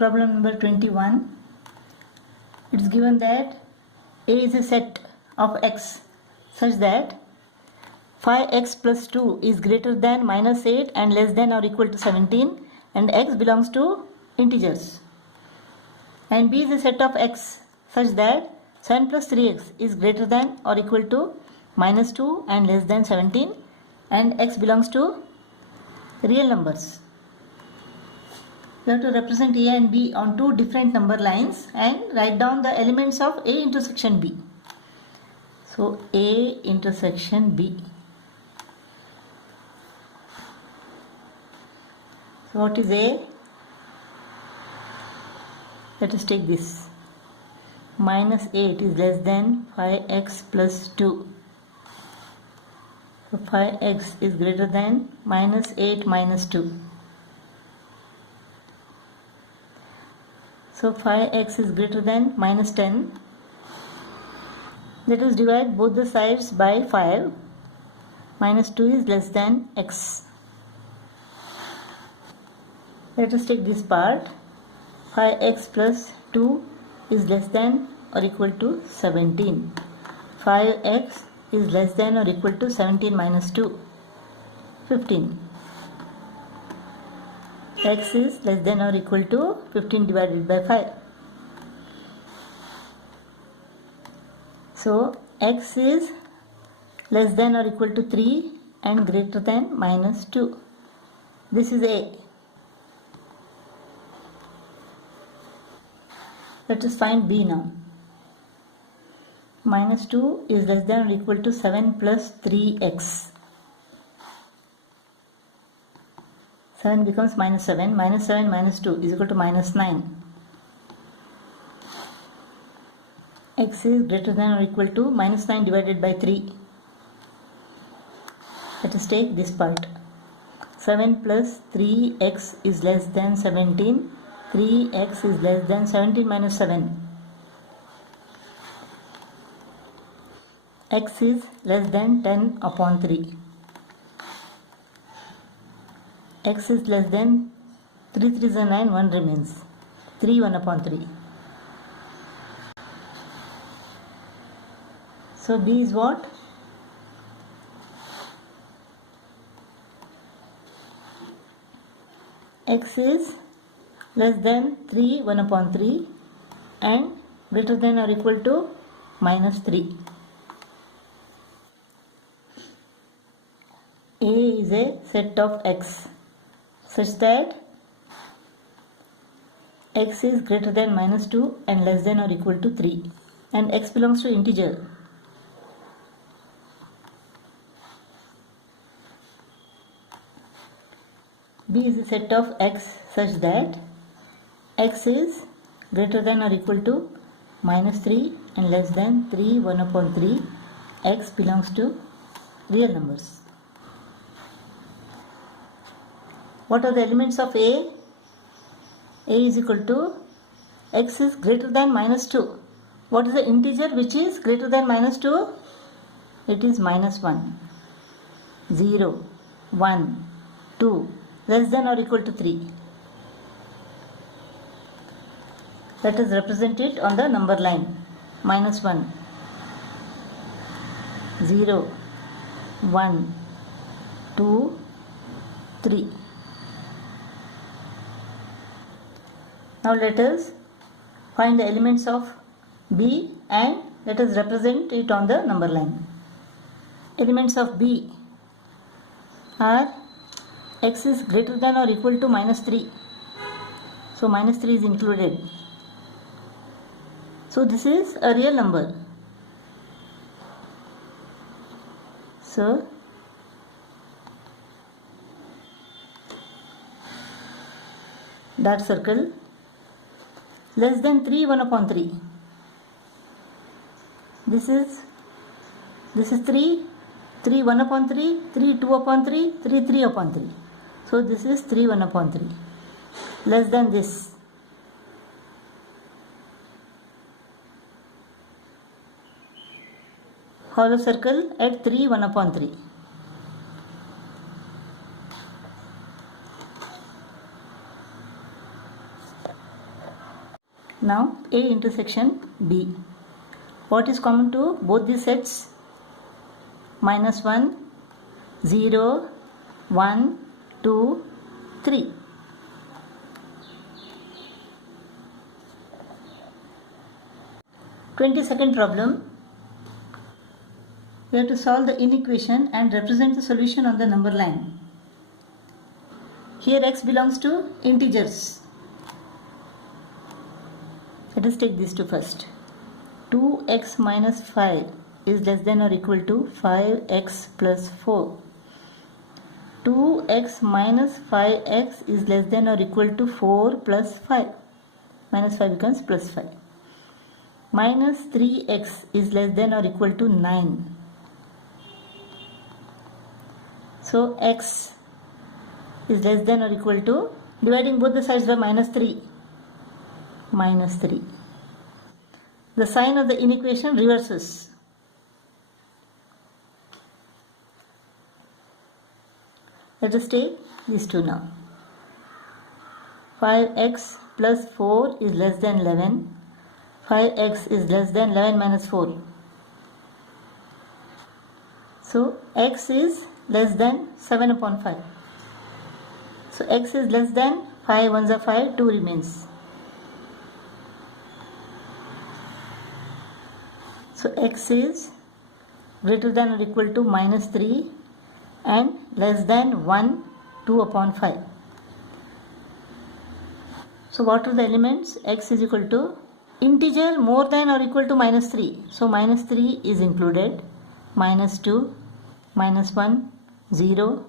Problem number 21. It is given that A is a set of x such that 5x plus 2 is greater than minus 8 and less than or equal to 17, and x belongs to integers. And B is a set of x such that 7 plus 3x is greater than or equal to minus 2 and less than 17, and x belongs to real numbers. You have to represent A and B on two different number lines and write down the elements of A intersection B. So A intersection B. So what is A? Let us take this. Minus 8 is less than 5x plus 2. So 5x is greater than minus 8 minus 2. So 5x is greater than minus 10. Let us divide both the sides by 5. Minus 2 is less than x. Let us take this part. 5x plus 2 is less than or equal to 17. 5x is less than or equal to 17 minus 2, 15. X is less than or equal to 15 divided by 5. So x is less than or equal to 3 and greater than minus 2. This is A. Let us find B now. Minus 2 is less than or equal to 7 plus 3x. 7 becomes minus 7. Minus 7 minus 2 is equal to minus 9. X is greater than or equal to minus 9 divided by 3. Let us take this part. 7 plus 3x is less than 17. 3x is less than 17 minus 7. X is less than 10 upon 3. X is less than 3 3 is 9, 1 remains. 3 1 upon 3. So B is what? X is less than 3 1 upon 3 and greater than or equal to minus 3. A is a set of x such that x is greater than minus 2 and less than or equal to 3, and x belongs to integer. B is a set of x such that x is greater than or equal to minus 3 and less than 3 1 upon 3. X belongs to real numbers. What are the elements of A? A is equal to x is greater than minus 2. What is the integer which is greater than minus 2? It is minus 1. 0, 1, 2, less than or equal to 3. Let us represent it on the number line. Minus 1, 0, 1, 2, 3. Now let us find the elements of B and let us represent it on the number line. Elements of B are x is greater than or equal to minus 3. So minus 3 is included. So this is a real number. So dot circle. Less than 3 1 upon 3. This is 3, 3 1 upon 3, 3 2 upon 3, 3 3 upon 3. So this is 3 1 upon 3. Less than this. Hollow circle at 3 1 upon 3. Now A intersection B. What is common to both these sets? -1, 0, 1, 2, 3. Twenty-second problem. We have to solve the inequation and represent the solution on the number line. Here x belongs to integers. Let us take these two first. 2x minus 5 is less than or equal to 5x plus 4. 2x minus 5x is less than or equal to 4 plus 5. Minus 5 becomes plus 5. Minus 3x is less than or equal to 9. So x is less than or equal to, dividing both the sides by minus 3. Minus 3. The sign of the inequation reverses. Let us take these two now. 5x plus 4 is less than 11. 5x is less than 11 minus 4. So x is less than 7 upon 5. So x is less than 5 ones are 5, 2 remains. So x is greater than or equal to minus 3 and less than 1, 2 upon 5. So what are the elements? X is equal to integer more than or equal to minus 3. So minus 3 is included. Minus 2, minus 1, 0,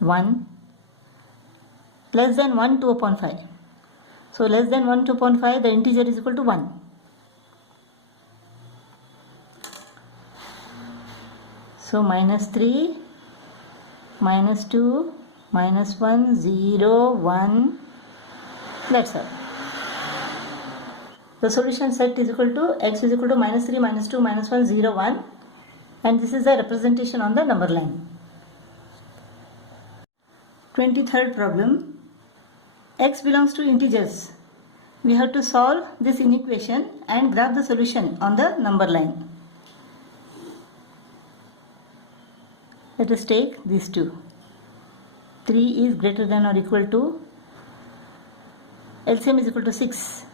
1. Less than 1, 2 upon 5. So less than 1, 2 upon 5, the integer is equal to 1. So minus 3, minus 2, minus 1, 0, 1. That's all. The solution set is equal to x is equal to minus 3, minus 2, minus 1, 0, 1. And this is the representation on the number line. 23rd problem. X belongs to integers. We have to solve this inequation and graph the solution on the number line. Let us take these two. 3 is greater than or equal to, LCM is equal to 6.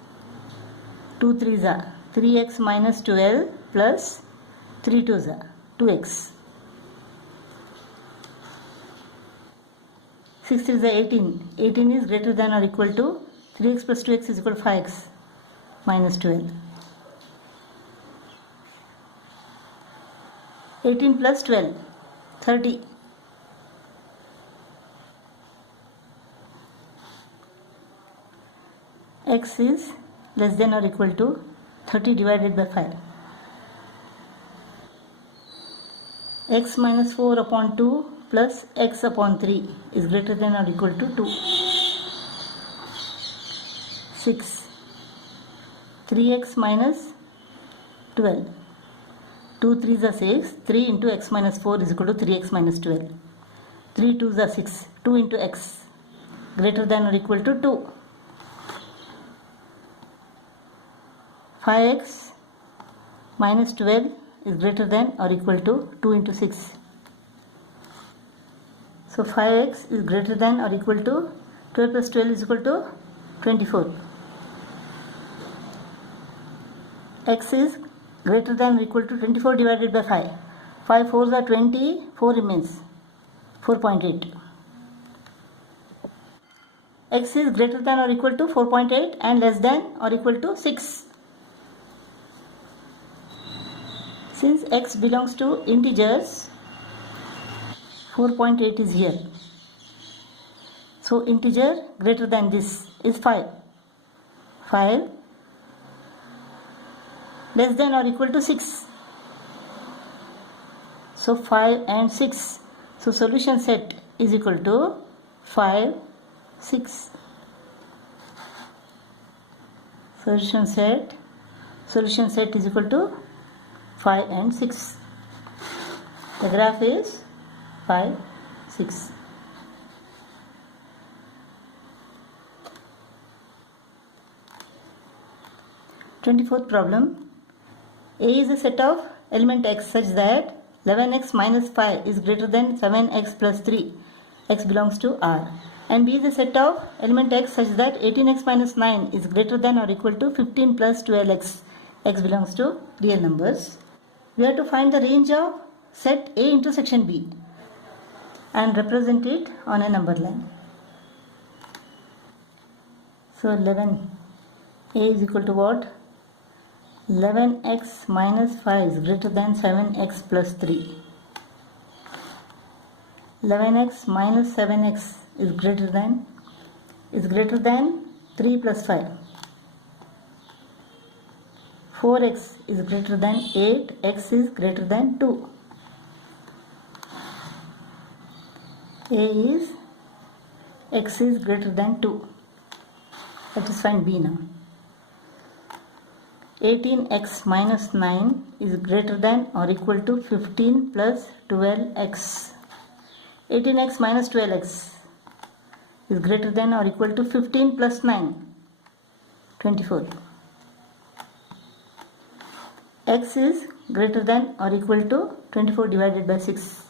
2 3s are 3x minus 12 plus 3 2s are 2x. 6 3s are 18. 18 is greater than or equal to 3x plus 2x is equal to 5x minus 12. 18 plus 12, 30. X is less than or equal to 30 divided by 5. X minus 4 upon 2 plus x upon 3 is greater than or equal to 2. 6. 3x minus 12. 2 3s are 6. 3 into x minus 4 is equal to 3x minus 12. 3 2s are 6. 2 into x greater than or equal to 2. 5x minus 12 is greater than or equal to 2 into 6. So 5x is greater than or equal to 12 plus 12 is equal to 24. X is greater than or equal to 24 divided by 5. 5 4s are 20, 4 remains 4.8. X is greater than or equal to 4.8 and less than or equal to 6. Since x belongs to integers, 4.8 is here. So integer greater than this is 5. 5 less than or equal to 6. So 5 and 6. So solution set is equal to 5, 6. Solution set is equal to 5 and 6. The graph is 5, 6. 24th problem. A is a set of element x such that 11x minus 5 is greater than 7x plus 3. X belongs to R. And B is a set of element x such that 18x minus 9 is greater than or equal to 15 plus 12x. X belongs to real numbers. We have to find the range of set A intersection B and represent it on a number line. So 11, A is equal to what? 11x minus 5 is greater than 7x plus 3. 11x minus 7x is greater than 3 plus 5. 4x is greater than 8, x is greater than 2. X is greater than 2. Let us find B now. 18x minus 9 is greater than or equal to 15 plus 12x. 18x minus 12x is greater than or equal to 15 plus 9, 24. X is greater than or equal to 24 divided by 6.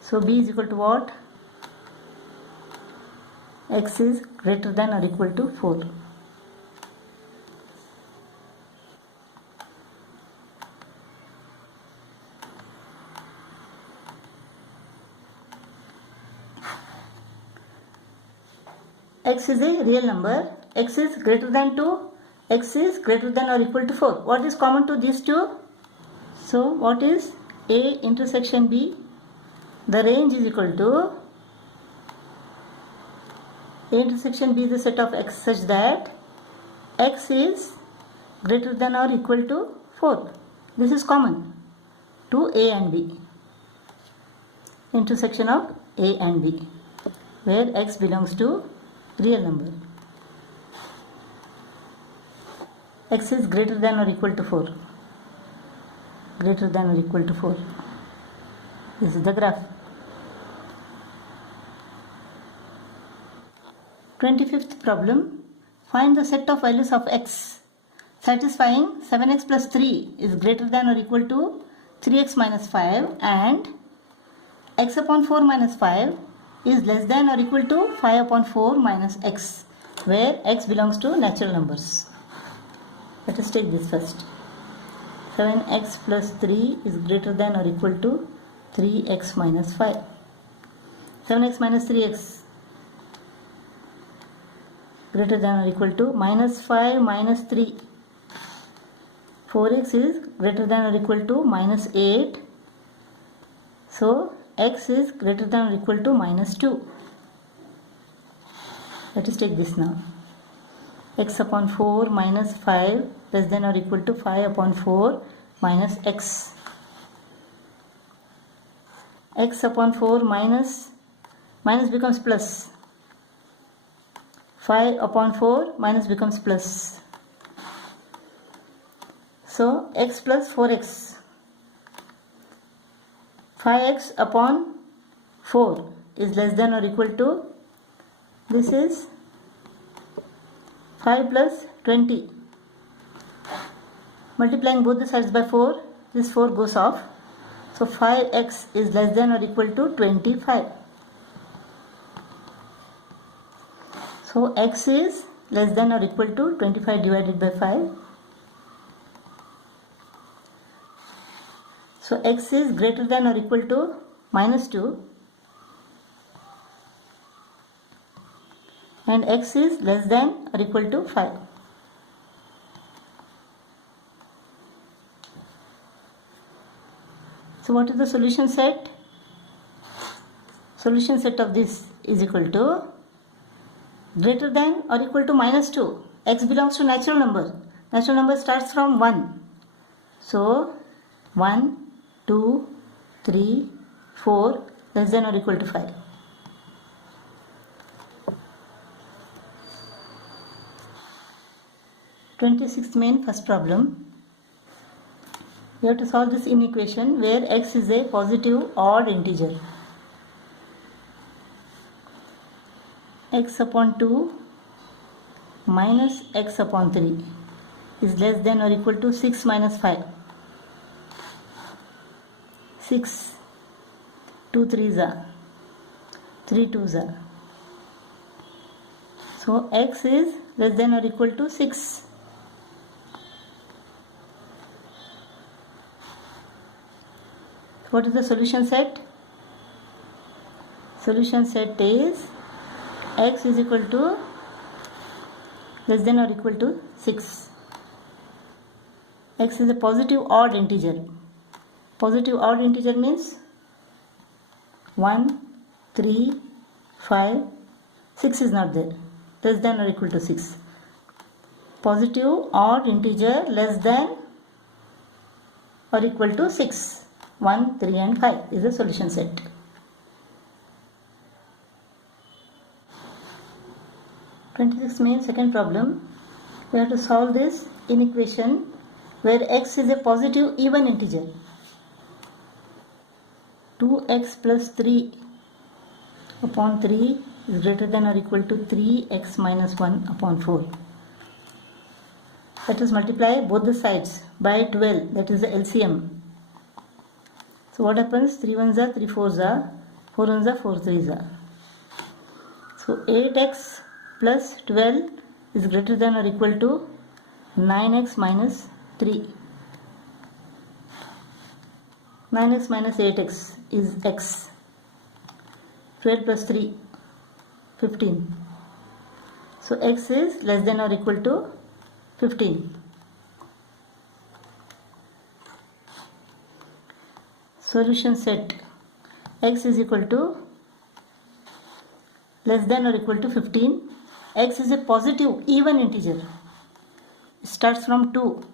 So B is equal to what? X is greater than or equal to 4. X is a real number. X is greater than 2. X is greater than or equal to 4. What is common to these two? So what is A intersection B? The range is equal to A intersection B is a set of x such that x is greater than or equal to 4. This is common to A and B. Intersection of A and B, where x belongs to real number. X is greater than or equal to 4. Greater than or equal to 4. This is the graph. 25th problem. Find the set of values of x satisfying 7x plus 3 is greater than or equal to 3x minus 5 and x upon 4 minus 5 is less than or equal to 5 upon 4 minus x, where x belongs to natural numbers. Let us take this first. 7x plus 3 is greater than or equal to 3x minus 5. 7x minus 3x greater than or equal to minus 5 minus 3. 4x is greater than or equal to minus 8. So x is greater than or equal to minus 2. Let us take this now. X upon 4 minus 5 less than or equal to 5 upon 4 minus x. X upon 4 minus becomes plus. 5 upon 4 minus becomes plus. So x plus 4x. 5x upon 4 is less than or equal to, this is 5 plus 20. Multiplying both the sides by 4, this 4 goes off. So 5x is less than or equal to 25. So x is less than or equal to 25 divided by 5. So x is greater than or equal to minus 2 and x is less than or equal to 5. So what is the solution set? Solution set of this is equal to greater than or equal to minus 2. X belongs to natural number. Natural number starts from 1. So 1, 2, 3, 4 less than or equal to 5. Twenty-sixth main first problem. We have to solve this inequation where x is a positive odd integer. X upon 2 minus x upon 3 is less than or equal to 6 minus 5. 6, 2 3s are, 3 2s are. So x is less than or equal to 6. What is the solution set? Solution set is x is equal to less than or equal to 6. X is a positive odd integer. Positive odd integer means 1, 3, 5, 6 is not there. Less than or equal to 6. Positive odd integer less than or equal to 6. 1, 3 and 5 is the solution set. Main second problem. We have to solve this inequation where x is a positive even integer. 2x plus 3 upon 3 is greater than or equal to 3x minus 1 upon 4. Let us multiply both the sides by 12, that is the LCM. So what happens? 3 1s are, 3 4s are, 4 1s are, 4 3s are. So 8x plus 12 is greater than or equal to 9x minus 3. 9x minus 8x is x. 12 plus 3, 15. So x is less than or equal to 15. Solution set x is equal to less than or equal to 15. X is a positive even integer. It starts from 2.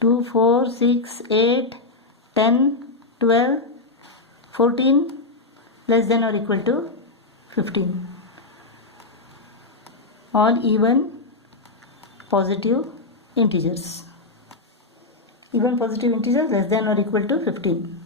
2, 4, 6, 8, 10, 12, 14 less than or equal to 15. All even positive integers. Even positive integers less than or equal to 15.